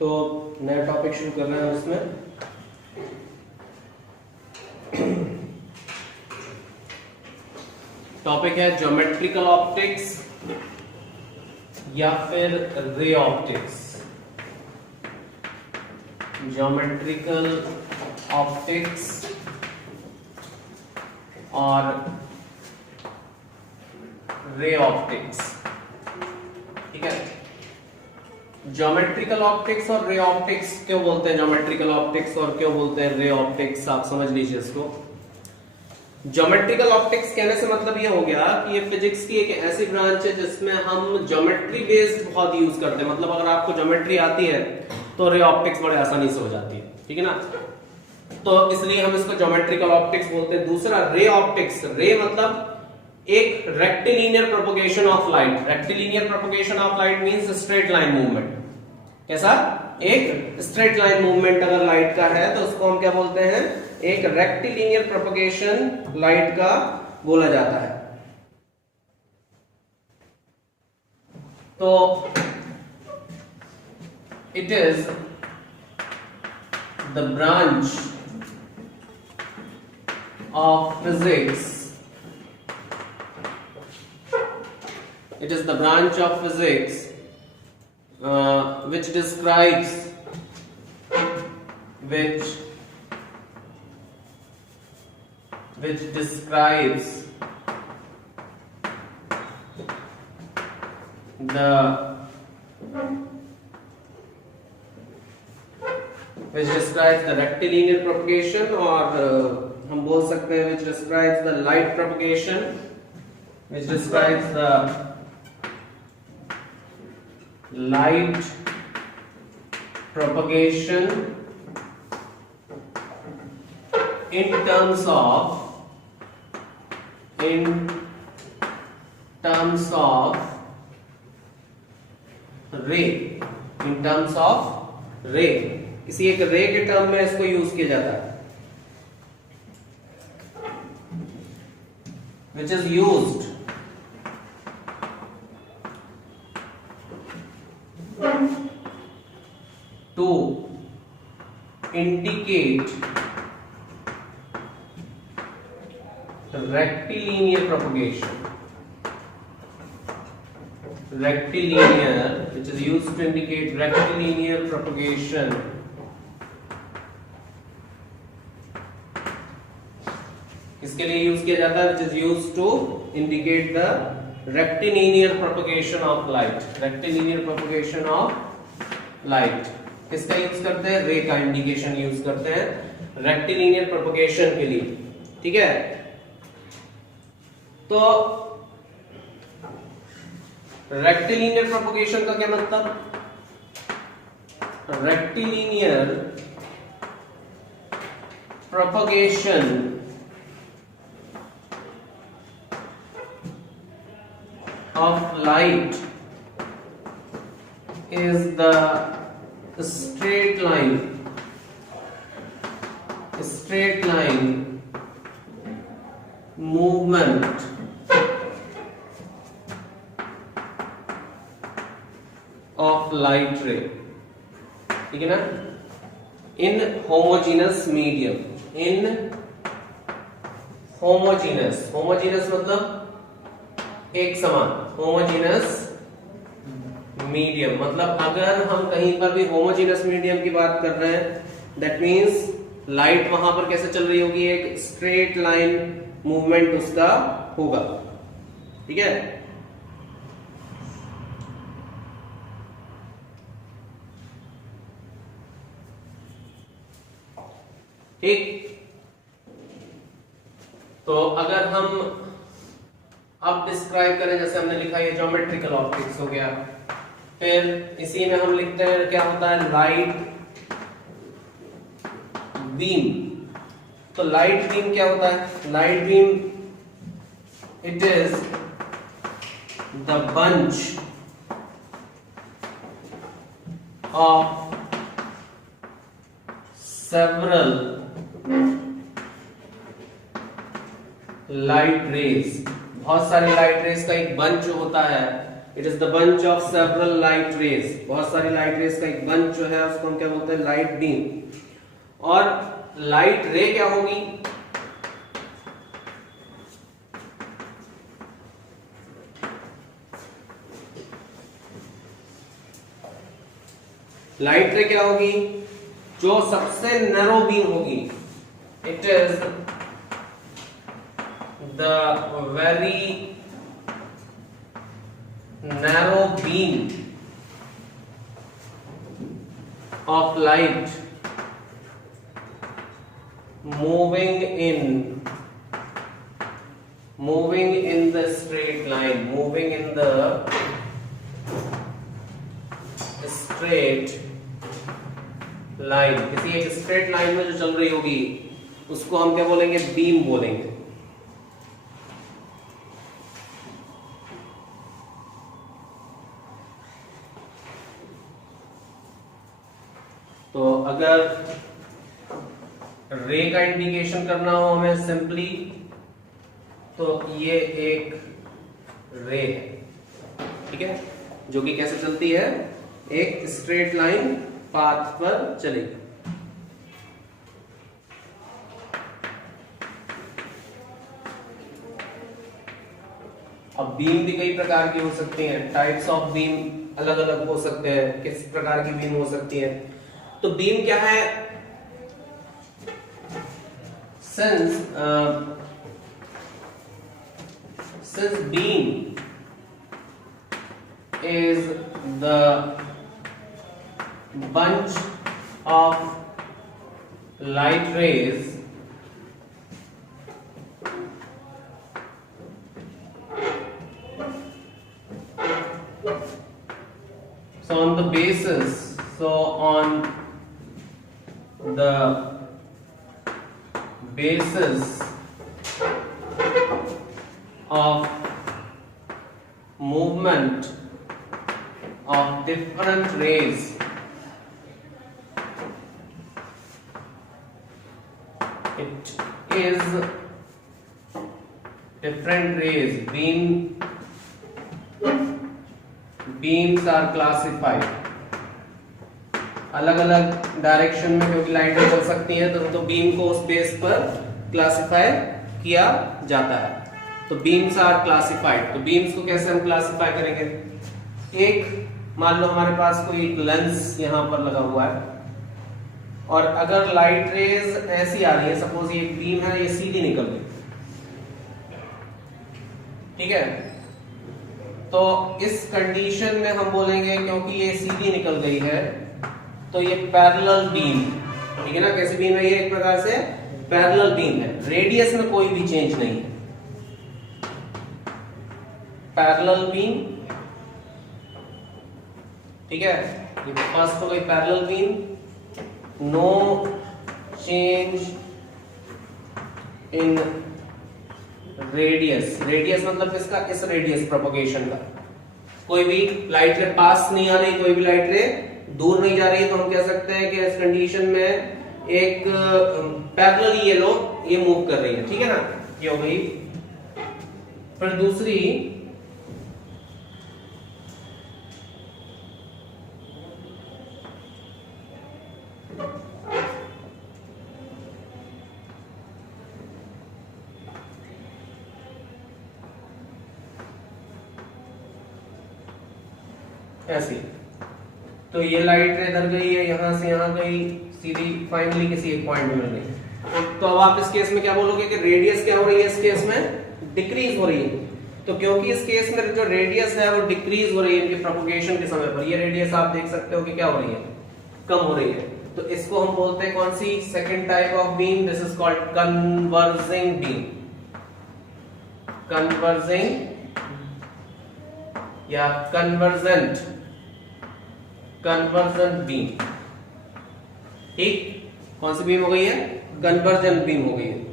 तो नया टॉपिक शुरू कर रहे हैं उसमें। टॉपिक है ज्योमेट्रिकल ऑप्टिक्स या फिर रे ऑप्टिक्स। ज्योमेट्रिकल ऑप्टिक्स और रे ऑप्टिक्स, ठीक है। ज्योमेट्रिकल ऑप्टिक्स और रे ऑप्टिक्स क्यों बोलते हैं ज्योमेट्रिकल ऑप्टिक्स और क्यों बोलते हैं रे ऑप्टिक्स, आप समझ लीजिए इसको। ज्योमेट्रिकल ऑप्टिक्स कहने से मतलब ये हो गया कि ये फिजिक्स की एक ऐसी ब्रांच है जिसमें हम ज्योमेट्री बेस्ड बहुत यूज करते हैं। मतलब अगर आपको ज्योमेट्री आती है तो रे ऑप्टिक्स बड़े आसानी से हो जाती है, ठीक है ना। तो इसलिए हम इसको ज्योमेट्रिकल ऑप्टिक्स बोलते हैं। दूसरा रे ऑप्टिक्स, रे मतलब एक rectilinear propagation of light. Rectilinear propagation of light means straight line movement. कैसा? एक स्ट्रेट लाइन मूवमेंट अगर लाइट का है तो उसको हम क्या बोलते हैं? एक रेक्टिलिनियर प्रोपगेशन लाइट का बोला जाता है। तो it is the branch of physics, it is the branch of physics which describes the rectilinear propagation, और हम बोल सकते हैं which describes the light propagation, which describes the light propagation in terms of रे। इसी एक रे के टर्म में इसको यूज किया जाता है, which is used to indicate rectilinear propagation. Which is used to indicate rectilinear propagation इसके लिए यूज किया जाता है, which is used to indicate the rectilinear propagation of light. Rectilinear propagation of light किसका यूज करते हैं? रे का इंडिकेशन यूज करते हैं रेक्टिलिनियर प्रोपगेशन के लिए, ठीक है। तो रेक्टिलिनियर प्रोपगेशन का क्या मतलब? Rectilinear propagation of light is the straight line movement of light ray, ठीक है ना। in homogeneous medium, in homogeneous मतलब एक समान, होमोजेनस मीडियम मतलब अगर हम कहीं पर भी होमोजेनस मीडियम की बात कर रहे हैं, दैट मींस लाइट वहां पर कैसे चल रही होगी? एक स्ट्रेट लाइन मूवमेंट उसका होगा, ठीक है। ठीक, तो अगर हम अब डिस्क्राइब करें, जैसे हमने लिखा ये ज्योमेट्रिकल ऑप्टिक्स हो गया, फिर इसी में हम लिखते हैं क्या होता है? Light beam. तो लाइट बीम क्या होता है? Light beam it is the bunch of several light rays. बहुत सारी लाइट रेज का एक बंच जो होता है it is the bunch of several light rays, बहुत सारी लाइट रेज का एक बंच जो है उसको हम क्या बोलते हैं, लाइट बीम। और लाइट रे क्या होगी, लाइट रे क्या होगी, जो सबसे नैरो बीम होगी, it is the very narrow beam of light moving in the straight line, moving in the straight line, किसी एक straight line में जो चल रही होगी उसको हम क्या बोलेंगे, बीम बोलेंगे। तो अगर रे का इंडिकेशन करना हो हमें सिंपली, तो ये एक रे है, ठीक है, जो कि कैसे चलती है, एक स्ट्रेट लाइन पाथ पर चलेगी। अब बीम भी कई प्रकार की हो सकती हैं, टाइप्स ऑफ बीम अलग अलग हो सकते हैं, किस प्रकार की बीम हो सकती है। तो बीम क्या है, since beam is the bunch of light rays on the basis of movement of different rays, it is different rays, beams are classified, अलग अलग डायरेक्शन में क्योंकि लाइटें चल सकती हैं तो बीम को उस बेस पर क्लासिफाई किया जाता है। तो बीम्स आर क्लासिफाइड। तो बीम्स को कैसे हम क्लासिफाई करेंगे, एक मान लो हमारे पास कोई एक लेंस यहां पर लगा हुआ है और अगर लाइट रेज ऐसी आ रही है, सपोज ये एक बीम है, ये सीधी निकल रही, ठीक है, तो इस कंडीशन में हम बोलेंगे क्योंकि ये सीधी निकल गई है तो ये पैरेलल बीम, ठीक है ना, कैसी बीम है ये, एक प्रकार से पैरेलल बीम है, रेडियस में कोई भी चेंज नहीं है, पैरेलल बीम, ठीक है, ये फर्स्ट हो गई parallel beam, no change in radius, radius मतलब किसका, इस रेडियस प्रोपगेशन का, कोई भी लाइट रे पास नहीं आ रही, कोई भी लाइट रे दूर नहीं जा रही है, तो हम कह सकते हैं कि इस कंडीशन में एक पैरेलली ये लोग ये मूव कर रही है, ठीक है ना, ये हो गई। फिर दूसरी ऐसी, तो ये लाइट इधर गई है, यहां से यहां गई, सीधी फाइनली किसी एक पॉइंट में मिल गई। तो अब आप इस केस में क्या बोलोगे कि रेडियस क्या हो रही है, इस केस में डिक्रीज हो रही है। तो क्योंकि इस केस में जो रेडियस है वो डिक्रीज हो रही है इनके प्रोपगेशन के समय पर, ये रेडियस आप देख सकते हो कि क्या हो रही है, कम हो रही है। तो इसको हम बोलते हैं कौन सी, second type of beam, this is called converging beam, converging या कन्वर्जेंट, कन्वर्जन बीम, ठीक, कौन सी बीम हो गई है, कन्वर्जन बीम हो गई है।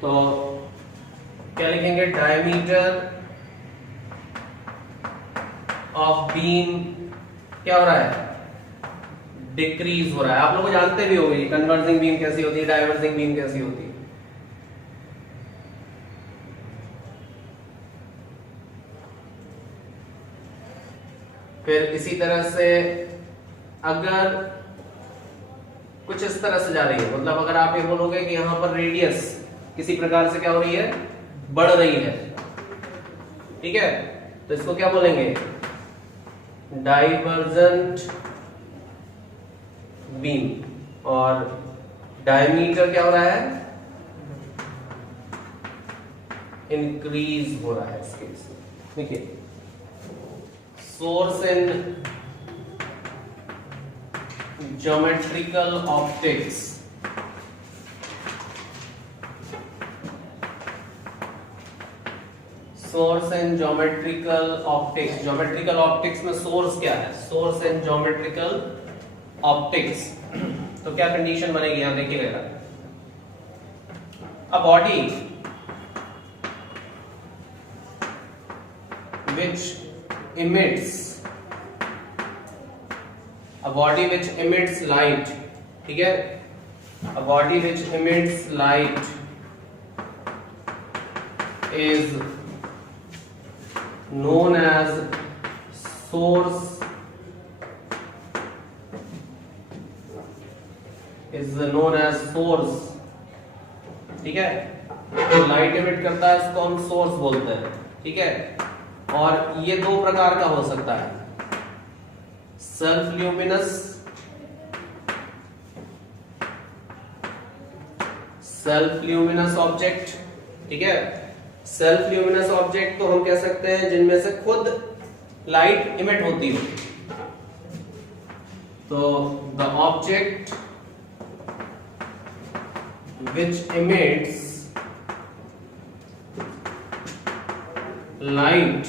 तो क्या लिखेंगे, डायमीटर ऑफ बीम क्या हो रहा है, डिक्रीज हो रहा है। आप लोग जानते भी होंगे कन्वर्जिंग बीम कैसी होती है, डाइवर्जिंग बीम कैसी होती है। फिर इसी तरह से अगर कुछ इस तरह से जा रही है, मतलब अगर आप ये बोलोगे कि यहां पर रेडियस किसी प्रकार से क्या हो रही है, बढ़ रही है, ठीक है, तो इसको क्या बोलेंगे, डाइवर्जेंट बीम। और डायमीटर क्या हो रहा है, इंक्रीज हो रहा है इसके केस में। देखिए सोर्स इन ज्योमेट्रिकल ऑप्टिक्स, सोर्स इन ज्योमेट्रिकल ऑप्टिक्स। ज्योमेट्रिकल ऑप्टिक्स में सोर्स क्या है, सोर्स इन ज्योमेट्रिकल ऑप्टिक्स। तो क्या कंडीशन बनेगी यहां देखिएगा, a body which emits light, ठीक है, a body which emits light is known as source, ठीक है, जो लाइट एमिट करता है उसको हम सोर्स बोलते हैं, ठीक है। और ये दो प्रकार का हो सकता है, सेल्फ ल्यूमिनस ऑब्जेक्ट, ठीक है। सेल्फ ल्यूमिनस ऑब्जेक्ट तो हम कह सकते हैं जिनमें से खुद लाइट इमिट होती हो। तो the object which emits light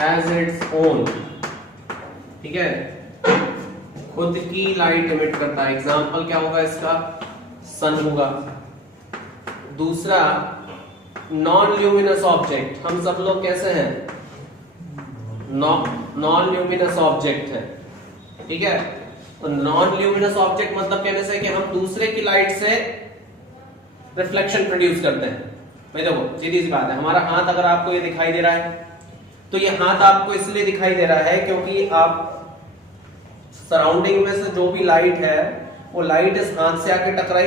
as its own, ठीक है, खुद की लाइट इमिट करता है। एग्जाम्पल क्या होगा इसका, सन होगा। दूसरा नॉन ल्यूमिनस ऑब्जेक्ट, हम सब लोग कैसे हैं, नॉन ल्यूमिनस ऑब्जेक्ट है, ठीक है। तो नॉन ल्यूमिनस ऑब्जेक्ट मतलब कहने से कि हम दूसरे की लाइट से रिफ्लेक्शन प्रोड्यूस करते हैं। भाई देखो सीधी सी बात है, हमारा हाथ अगर आपको ये दिखाई दे रहा है तो ये हाथ आपको इसलिए दिखाई दे रहा है क्योंकि आप सराउंडिंग में से जो भी लाइट है वो लाइट इस हाथ से आके टकराई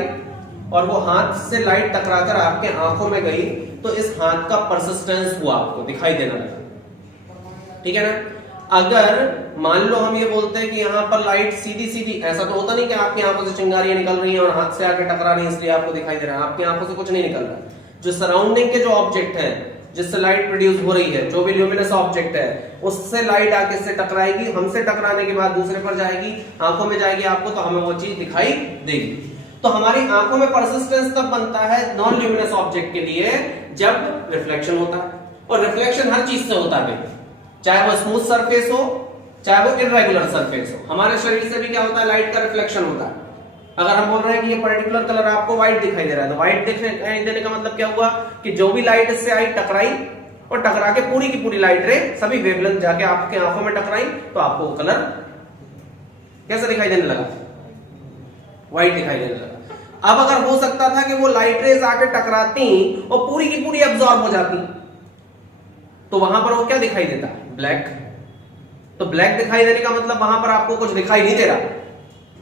और वो हाथ से लाइट टकराकर आपके आंखों में गई, तो इस हाथ का परसिस्टेंस हुआ, आपको दिखाई देना लगा, ठीक है ना। अगर मान लो हम ये बोलते हैं कि यहाँ पर लाइट सीधी सीधी, ऐसा तो होता नहीं कि आपकी आंखों से चिंगारियां निकल रही हैं और हाथ से आके टकरा रही है इसलिए आपको दिखाई दे रहा है, आपकी आंखों से कुछ नहीं निकल रहा। जो सराउंडिंग के जो ऑब्जेक्ट है जिससे लाइट प्रोड्यूस हो रही है, जो भी ल्यूमिनस ऑब्जेक्ट है, उससे लाइट आके इससे टकराएगी, हमसे टकराने के बाद दूसरे पर जाएगी, आंखों में जाएगी आपको, तो हमें वो चीज दिखाई देगी। तो हमारी आंखों में परसिस्टेंस तब बनता है नॉन ल्यूमिनस ऑब्जेक्ट के लिए जब रिफ्लेक्शन होता है। और रिफ्लेक्शन हर चीज से होता है, चाहे वो स्मूथ सरफेस हो चाहे वो इररेगुलर सरफेस हो। हमारे शरीर से भी क्या होता है, लाइट का रिफ्लेक्शन होता है। अगर हम बोल रहे हैं कि ये पर्टिकुलर कलर आपको व्हाइट दिखाई दे रहा है, तो व्हाइट दिखाई देने का मतलब क्या हुआ कि जो भी लाइट इससे आई टकराई और टकरा के पूरी की पूरी लाइट रे सभी वेवलेंथ जाके आपके आंखों में टकराई, तो आपको वो कलर कैसा दिखाई देने लगा, व्हाइट दिखाई देने लगा। अब अगर हो सकता था कि वो लाइट रेज आके टकराती और पूरी की पूरी अब्सॉर्ब हो जाती, तो वहां पर वो क्या दिखाई देता, ब्लैक। तो ब्लैक दिखाई देने का मतलब वहां पर आपको कुछ दिखाई नहीं दे रहा,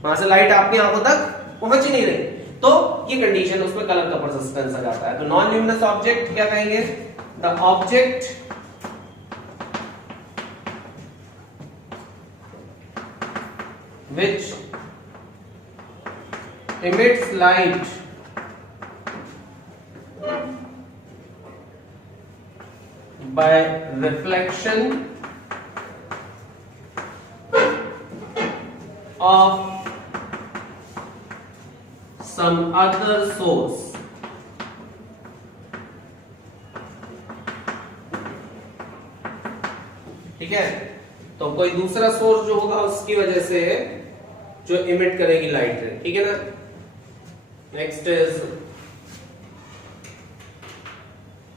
वहां से लाइट आपकी आंखों तक पहुंच ही नहीं रही, तो ये कंडीशन उसमें कलर का परसिस्टेंस आ जाता है। तो नॉन ल्यूमिनस ऑब्जेक्ट क्या कहेंगे, the object which emits light by reflection of some other source, ठीक है। तो कोई दूसरा सोर्स जो होगा उसकी वजह से जो इमिट करेगी लाइट रे, ठीक है ना। Next is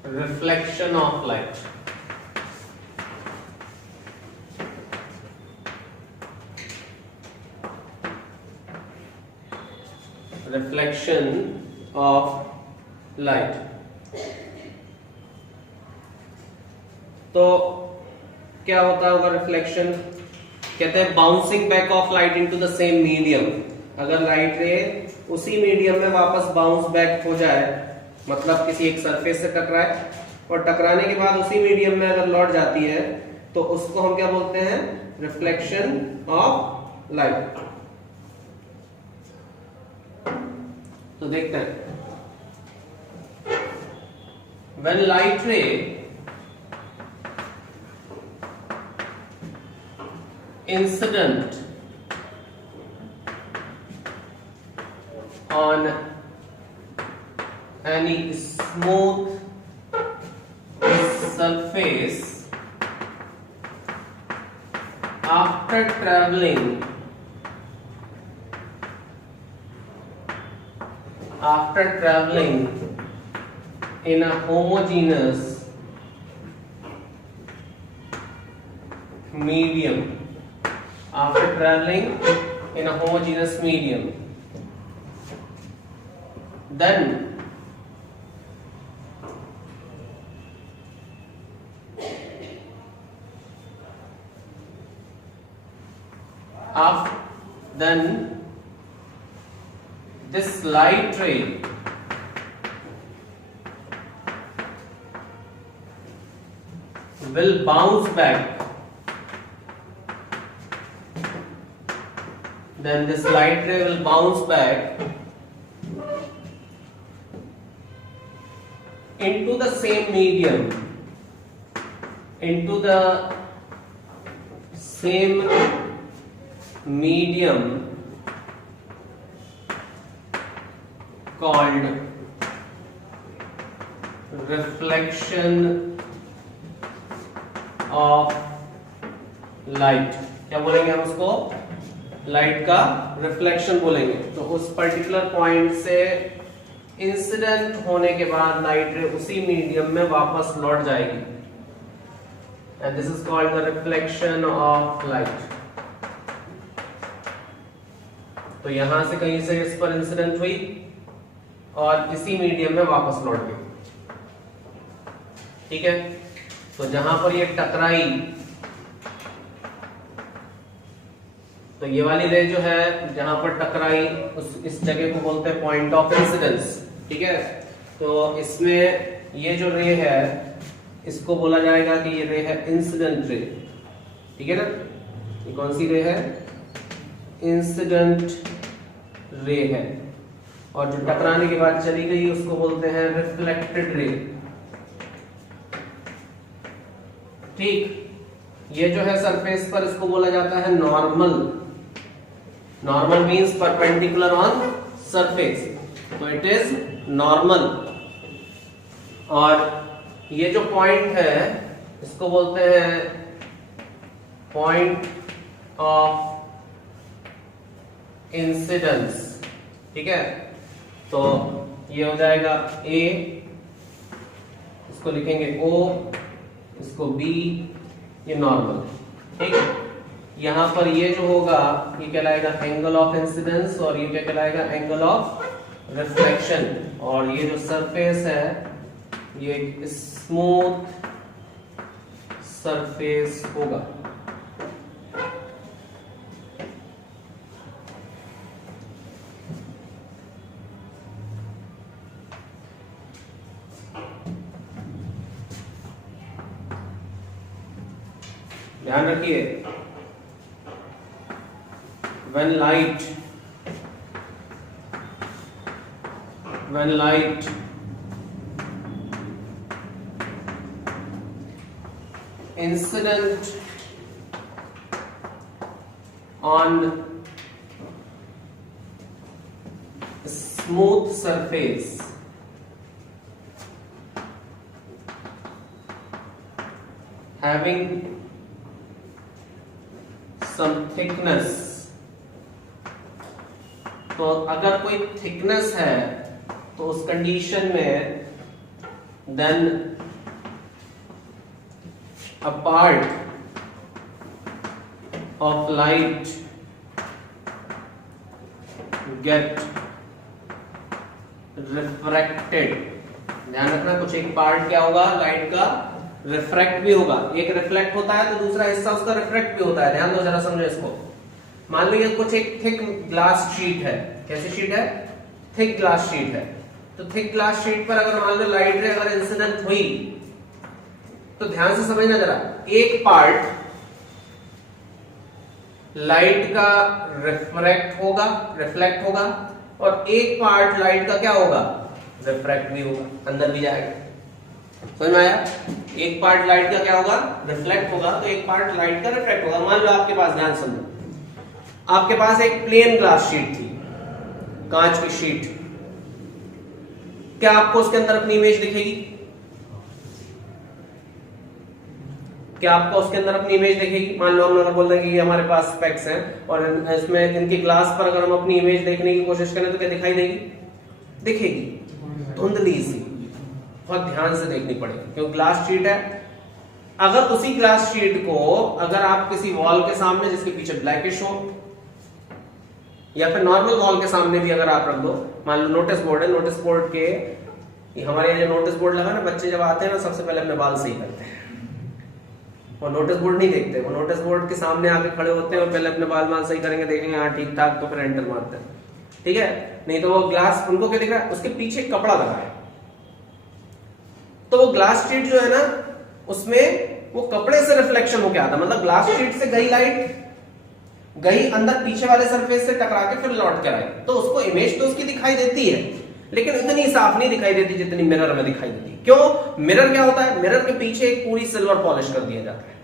reflection of light. Reflection of light. तो क्या होता होगा रिफ्लेक्शन? कहते हैं bouncing back of light into the same medium. अगर लाइट रे उसी मीडियम में वापस बाउंस बैक हो जाए, मतलब किसी एक सरफेस से टकराए और टकराने के बाद उसी मीडियम में अगर लौट जाती है, तो उसको हम क्या बोलते हैं? Reflection of light. तो देखते हैं, when light ray incident on any smooth surface after traveling in a homogeneous medium, after traveling in a homogeneous medium, then this light ray will bounce back. Then this light ray will bounce back into the same medium, into the same medium called reflection of light। क्या बोलेंगे हम उसको? Light का reflection बोलेंगे। तो उस particular point से incident होने के बाद लाइट रे उसी मीडियम में वापस लौट जाएगी, and this is called the reflection of light. तो यहां से कहीं से इस पर इंसिडेंट हुई और इसी मीडियम में वापस लौट गई, ठीक है। तो जहां पर ये टकराई, तो ये वाली रे जो है जहां पर टकराई इस जगह को बोलते हैं पॉइंट ऑफ इंसिडेंस, ठीक है। तो इसमें ये जो रे है इसको बोला जाएगा कि ये रे है इंसिडेंट रे, ठीक है ना। ये कौन सी रे है? इंसिडेंट रे है। और जो टकराने के बाद चली गई उसको बोलते हैं रिफ्लेक्टेड रे, ठीक। ये जो है सरफेस पर, इसको बोला जाता है normal. Normal means perpendicular on surface, तो इट इज नॉर्मल। और ये जो पॉइंट है इसको बोलते हैं पॉइंट ऑफ इंसिडेंस, ठीक है। तो ये हो जाएगा ए, इसको लिखेंगे ओ, इसको बी, ये नॉर्मल, ठीक। यहां पर ये जो होगा ये कहलाएगा एंगल ऑफ इंसिडेंस, और ये क्या कहलाएगा? Angle of reflection. और ये जो सरफेस है ये एक स्मूथ सरफेस होगा। ध्यान रखिए, when light incident on smooth surface having some thickness, तो अगर कोई थिकनेस है तो उस कंडीशन में then a part of light get refracted. ध्यान रखना, कुछ एक पार्ट क्या होगा लाइट का रिफ्रैक्ट भी होगा। एक रिफ्लेक्ट होता है तो दूसरा हिस्सा उसका रिफ्रैक्ट भी होता है। ध्यान दो, जरा समझो इसको। मान लो ये कुछ एक थिक ग्लास शीट है। कैसी शीट है? थिक ग्लास शीट है। तो थिक ग्लास शीट पर अगर मान लो लाइट रे अगर इंसिडेंट हुई तो ध्यान से समझना जरा, एक पार्ट लाइट का रिफ्लेक्ट होगा और एक पार्ट लाइट का क्या होगा? रिफ्रैक्ट भी होगा, अंदर भी जाएगा। समझ में आया? एक पार्ट लाइट का क्या होगा? रिफ्लेक्ट होगा, तो एक पार्ट लाइट का रिफ्लेक्ट होगा। मान लो आपके पास, ध्यान समझो, आपके पास एक प्लेन ग्लास शीट थी, कांच की शीट। क्या आपको उसके अंदर अपनी इमेज दिखेगी? क्या आपको उसके अंदर अपनी इमेज दिखेगी? मान लो हम अगर बोल दें कि हमारे पास स्पेक्स हैं और इसमें इनकी ग्लास पर अगर हम अपनी इमेज देखने की कोशिश करें तो क्या दिखाई देगी? दिखेगी, धुंधली सी, बहुत ध्यान से देखनी पड़ेगी क्योंकि ग्लास शीट है। अगर उसी ग्लास शीट को अगर आप किसी वॉल के सामने जिसके पीछे ब्लैकिश हो या फिर नॉर्मल वॉल के सामने भी अगर आप रख दो, मान लो नोटिस बोर्ड है, नोटिस बोर्ड के हमारे जो नोटिस बोर्ड लगा ना, बच्चे जब आते हैं ना सबसे पहले अपने बाल सही करते हैं। वो नोटिस बोर्ड नहीं देखते, वो नोटिस बोर्ड के सामने आके खड़े होते हैं और पहले अपने बाल सही करेंगे, देखेंगे हाँ ठीक ठाक, तो फिर एंटर मारते हैं। ठीक है? नहीं तो वो ग्लास, उनको क्या दिख रहा है? उसके पीछे कपड़ा लगा है, तो वो ग्लास शीट जो है ना उसमें वो कपड़े से रिफ्लेक्शन होके आता, मतलब ग्लास शीट से गई लाइट गई अंदर पीछे वाले सरफेस से टकरा के फिर लौट कर आई, तो उसको इमेज तो उसकी दिखाई देती है लेकिन इतनी साफ नहीं दिखाई देती जितनी मिरर में दिखाई देती। क्यों? मिरर क्या होता है? मिरर के पीछे एक पूरी सिल्वर पॉलिश कर दिया जाता है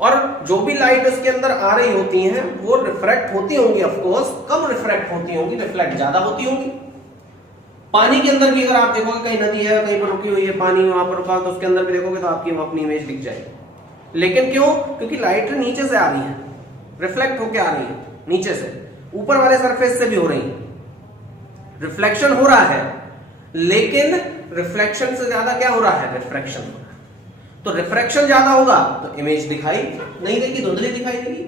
और जो भी लाइट इसके अंदर आ रही होती है वो रिफ्रैक्ट होती होंगी, ऑफ कोर्स कम रिफ्रैक्ट होती होंगी, रिफ्लेक्ट ज्यादा होती होंगी। पानी के अंदर भी अगर आप देखोगे कहीं नदी है, कहीं पर रुकी हुई है, पानी वहां पर रुका, तो उसके अंदर भी देखोगे तो आपकी अपनी इमेज दिख जाएगी। लेकिन क्यों? क्योंकि लाइट नीचे से आ रही है, रिफ्लेक्ट होके आ रही है नीचे से, ऊपर वाले सरफेस से भी हो रही है, रिफ्लेक्शन हो रहा है, लेकिन रिफ्लेक्शन से ज्यादा क्या हो रहा है? रिफ्रैक्शन हो रहा है। तो रिफ्रैक्शन ज्यादा होगा तो इमेज दिखाई नहीं देगी, धुंधली दिखाई देगी।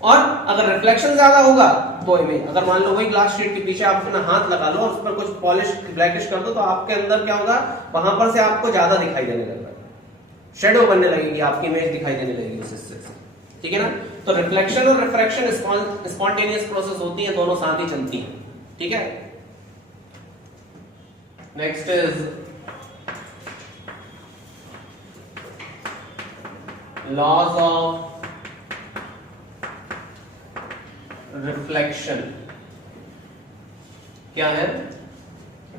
और अगर रिफ्लेक्शन ज्यादा होगा तो इमेज, अगर मान लो वही ग्लास शीट के पीछे आप अपना हाथ लगा लो और उस पर कुछ पॉलिश ब्लैकिश कर दो तो आपके अंदर क्या होगा? वहां पर से आपको ज्यादा दिखाई देने लगेगा, शेडो बनने लगेगी, आपकी इमेज दिखाई देने लगेगी उस हिस्से से। ठीक है ना? तो रिफ्लेक्शन और रिफ्रैक्शन स्पॉन्टेनियस प्रोसेस होती है, दोनों साथ ही चलती हैं। ठीक है? Next is laws of reflection. क्या है?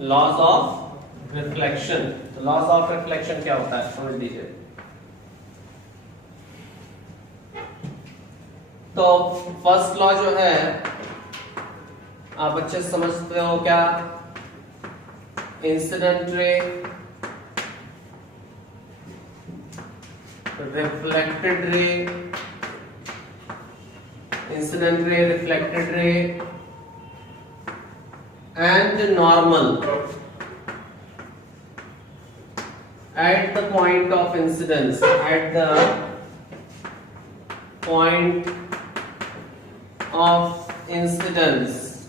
Laws of reflection. तो लॉज ऑफ रिफ्लेक्शन क्या होता है समझ लीजिए। तो फर्स्ट लॉ जो है आप अच्छे से समझते हो क्या? इंसिडेंट रे, रिफ्लेक्टेड रे, incident ray, reflected ray and normal at the point of incidence, at the point of incidence,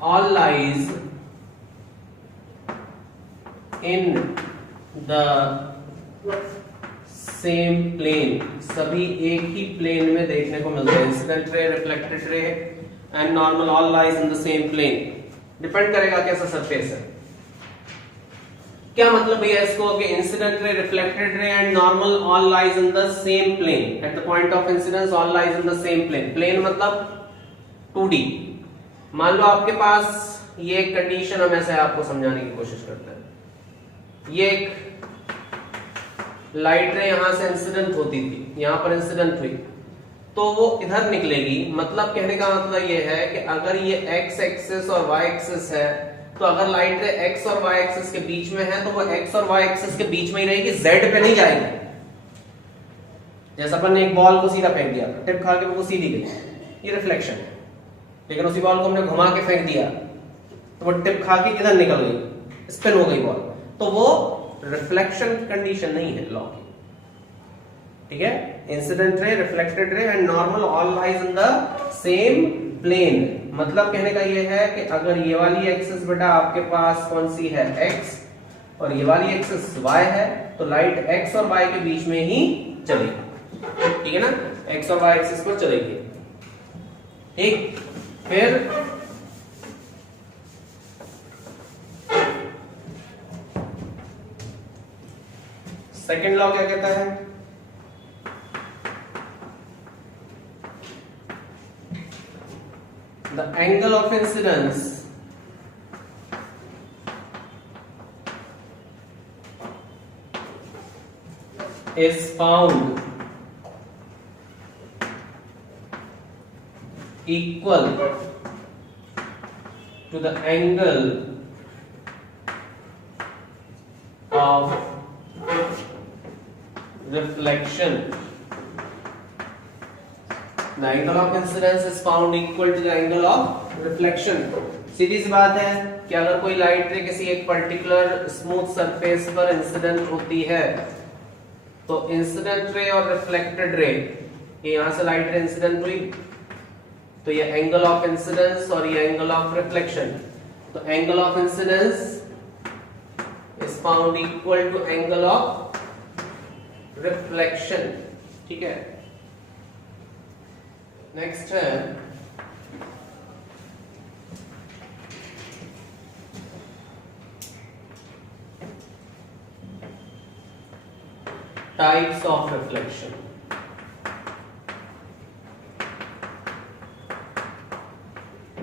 all lies in the same plane। सभी एक ही प्लेन में देखने को मिलते हैं। Incident ray, reflected ray and normal all lies in the same plane. Depend करेगा कैसा surface है। क्या मतलब भैया इसको कि incident ray, reflected ray and normal all lies in the same plane. At the point of incidence all lies in the same plane. Plane मतलब 2D। मान लो आपके पास ये एक कंडीशन, हम ऐसे आपको समझाने की कोशिश करते हैं। ये एक लाइट रे यहां से इंसिडेंट होती थी, यहां पर इंसिडेंट हुई तो वो इधर निकलेगी। मतलब कहने का मतलब ये है कि अगर ये एक्स एक्सिस और वाई एक्सिस है तो अगर लाइट रे एक्स और वाई एक्सिस के बीच में है तो वो एक्स और वाई एक्सिस के बीच में ही रहेगी, जेड पे नहीं जाएगी। जैसा अपन ने एक बॉल को सीधा फेंक दिया, टिप खा के वो सीधी गई, ये रिफ्लेक्शन है। लेकिन उसी बॉल को हमने घुमा के फेंक दिया तो वो टिप खा के किधर निकल गई, स्पिन हो गई बॉल, तो वो रिफ्लेक्शन कंडीशन नहीं है लॉ की। ठीक है? Incident ray, reflected ray and normal all lies in the same plane. मतलब कहने का ये है कि अगर ये वाली एक्सिस बेटा आपके पास कौन सी है? एक्स, और ये वाली एक्सिस y है, तो लाइट x और y के बीच में ही चलेगी, ठीक है ना, x और y एक्सिस पर चलेगी। ठीक, फिर सेकेंड लॉ क्या कहता है? The angle of incidence is found equal to the angle of reflection. The angle of incidence is found equal to the angle of reflection. सीधी सी बात है कि अगर कोई लाइट रे किसी एक पर्टिकुलर स्मूथ सरफेस पर इंसिडेंट होती है, तो इंसिडेंट रे और रिफ्लेक्टेड रे, ये यहां से लाइट रे इंसिडेंट हुई, तो ये एंगल ऑफ इंसिडेंस और ये एंगल ऑफ रिफ्लेक्शन, तो angle of incidence is found equal to angle of reflection. ठीक है, नेक्स्ट है टाइप्स ऑफ रिफ्लेक्शन।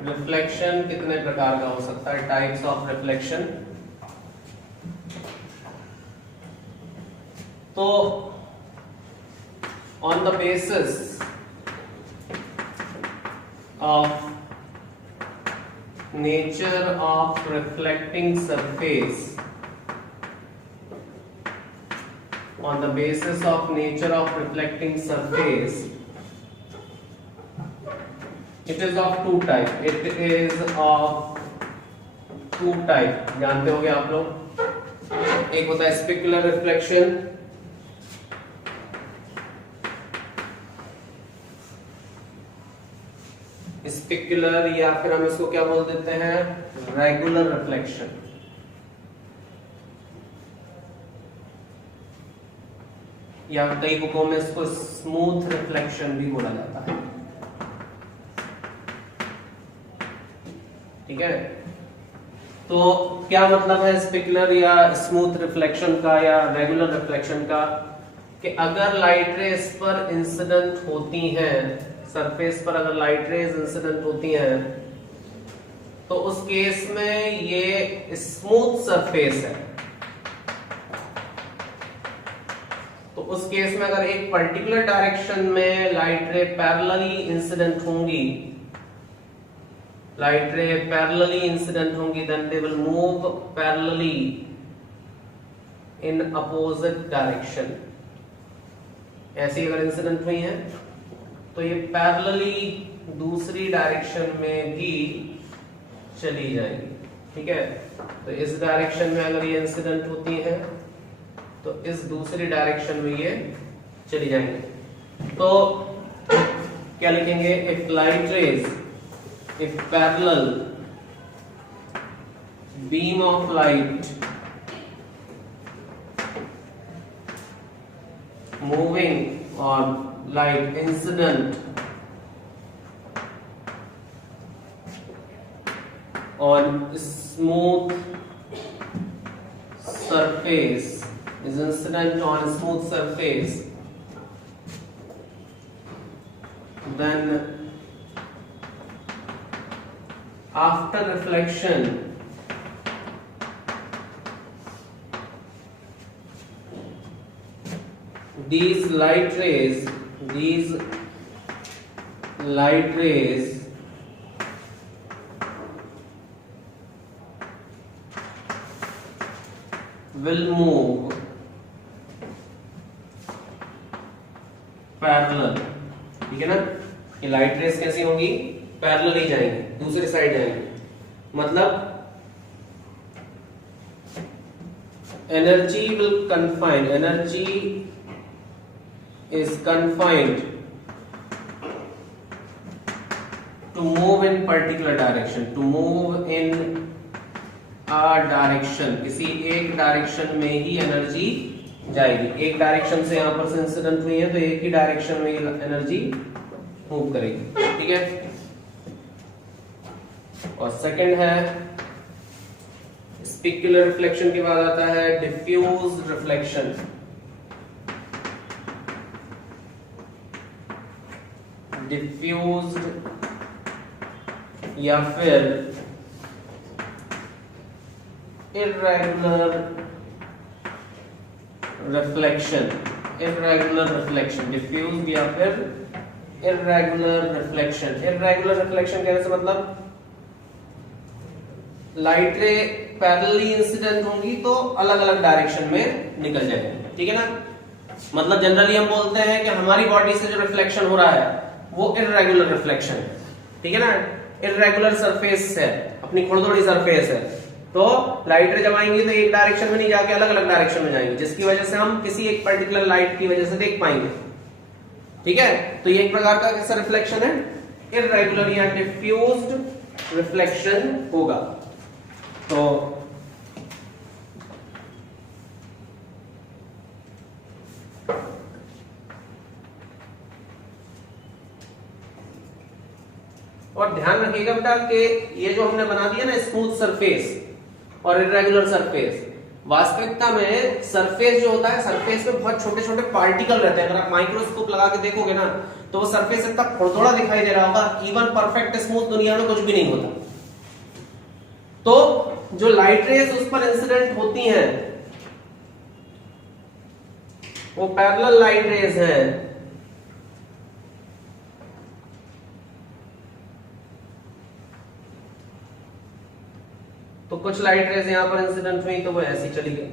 रिफ्लेक्शन कितने प्रकार का हो सकता है? Types of reflection. तो on the basis of nature of reflecting surface, on the basis of nature of reflecting surface, it is of two type. It is of two type, जानते होंगे आप लोग। एक होता है स्पेक्युलर रिफ्लेक्शन, स्पेक्युलर, या फिर हम इसको क्या बोल देते हैं, रेगुलर रिफ्लेक्शन। या कई बुकों में इसको स्मूथ रिफ्लेक्शन भी बोला जाता है। ठीक है, तो क्या मतलब है स्पेक्युलर या स्मूथ रिफ्लेक्शन का या रेगुलर रिफ्लेक्शन का? कि अगर लाइट रेस पर इंसिडेंट होती हैं, सरफेस पर अगर लाइट रेस इंसिडेंट होती हैं, तो उस केस में ये स्मूथ सरफेस है, तो उस केस में अगर एक पर्टिकुलर डायरेक्शन में लाइट रे पैरेलली इंसिडेंट होंगी, लाइट रे पैरेलली इंसिडेंट होंगी, then they will move parallelly in opposite direction. ऐसी अगर इंसिडेंट हुई है तो ये पैरेलली दूसरी डायरेक्शन में भी चली जाएगी। ठीक है, तो इस डायरेक्शन में अगर ये इंसिडेंट होती है तो इस दूसरी डायरेक्शन में ये चली जाएंगे। तो क्या लिखेंगे? If light rays, if parallel beam of light moving और light incident on smooth surface, is incident on a smooth surface, then after reflection these light rays will move parallel. ठीक है ना, ये लाइट रेस कैसी होंगी? Parallel ही जाएंगे, दूसरी side जाएंगे। मतलब energy will confined, energy is confined to move in particular direction, to move in direction, किसी एक डायरेक्शन में ही एनर्जी जाएगी। एक डायरेक्शन से यहां पर से इंसिडेंट हुई है तो एक ही डायरेक्शन में एनर्जी मूव करेगी, ठीक है। और सेकंड है स्पेक्युलर रिफ्लेक्शन के बाद आता है डिफ्यूज रिफ्लेक्शन। डिफ्यूज्ड या फिर irregular reflection, irregular reflection, diffuse या फिर इर्रेगुलर रिफ्लेक्शन। इर्रेगुलर रिफ्लेक्शन कहने से मतलब लाइट रे पैरेलली इंसिडेंट होंगी तो अलग अलग डायरेक्शन में निकल जाएंगी, ठीक है ना। मतलब जनरली हम बोलते हैं कि हमारी बॉडी से जो रिफ्लेक्शन हो रहा है वो इर्रेगुलर रिफ्लेक्शन है, ठीक है ना। इर्रेगुलर सरफेस है, अपनी खुरदुरी सरफेस है, तो लाइट रे जब आएंगी तो एक डायरेक्शन में नहीं जाके अलग अलग डायरेक्शन में जाएंगी, जिसकी वजह से हम किसी एक पर्टिकुलर लाइट की वजह से देख पाएंगे, ठीक है। तो ये एक प्रकार का कैसा रिफ्लेक्शन है, इर्रेगुलर या डिफ्यूज्ड रिफ्लेक्शन होगा। तो और ध्यान रखिएगा बेटा कि ये जो हमने बना दिया ना स्मूथ सरफेस और इर्रेगुलर सरफेस, वास्तविकता में सरफेस जो होता है, सरफेस में बहुत छोटे छोटे पार्टिकल रहते हैं। अगर आप माइक्रोस्कोप लगा के देखोगे ना तो वो सरफेस इतना खुरदुरा दिखाई दे रहा होगा, इवन परफेक्ट स्मूथ दुनिया में कुछ भी नहीं होता। तो जो लाइट रेज उस पर इंसिडेंट होती हैं वो पैरेलल लाइट रेज हैं, तो कुछ लाइट रेज यहां पर इंसिडेंट हुई तो वो ऐसी चली गई,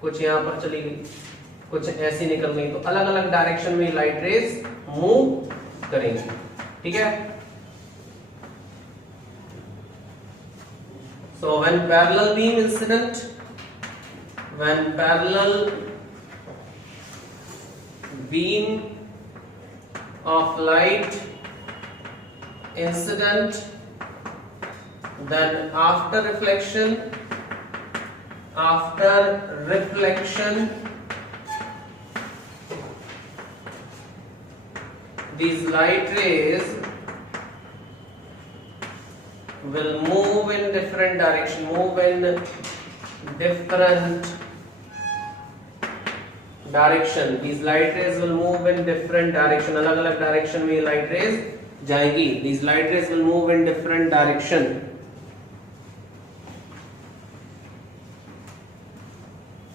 कुछ यहां पर चली गई, कुछ ऐसी निकल गई, तो अलग अलग डायरेक्शन में लाइट रेज मूव करेंगी, ठीक है। So when parallel beam incident, when parallel beam of light incident, then after reflection these light rays will move in different direction, move in different direction. These light rays will move in different direction. अलग अलग direction में light rays जाएगी. These light rays will move in different direction.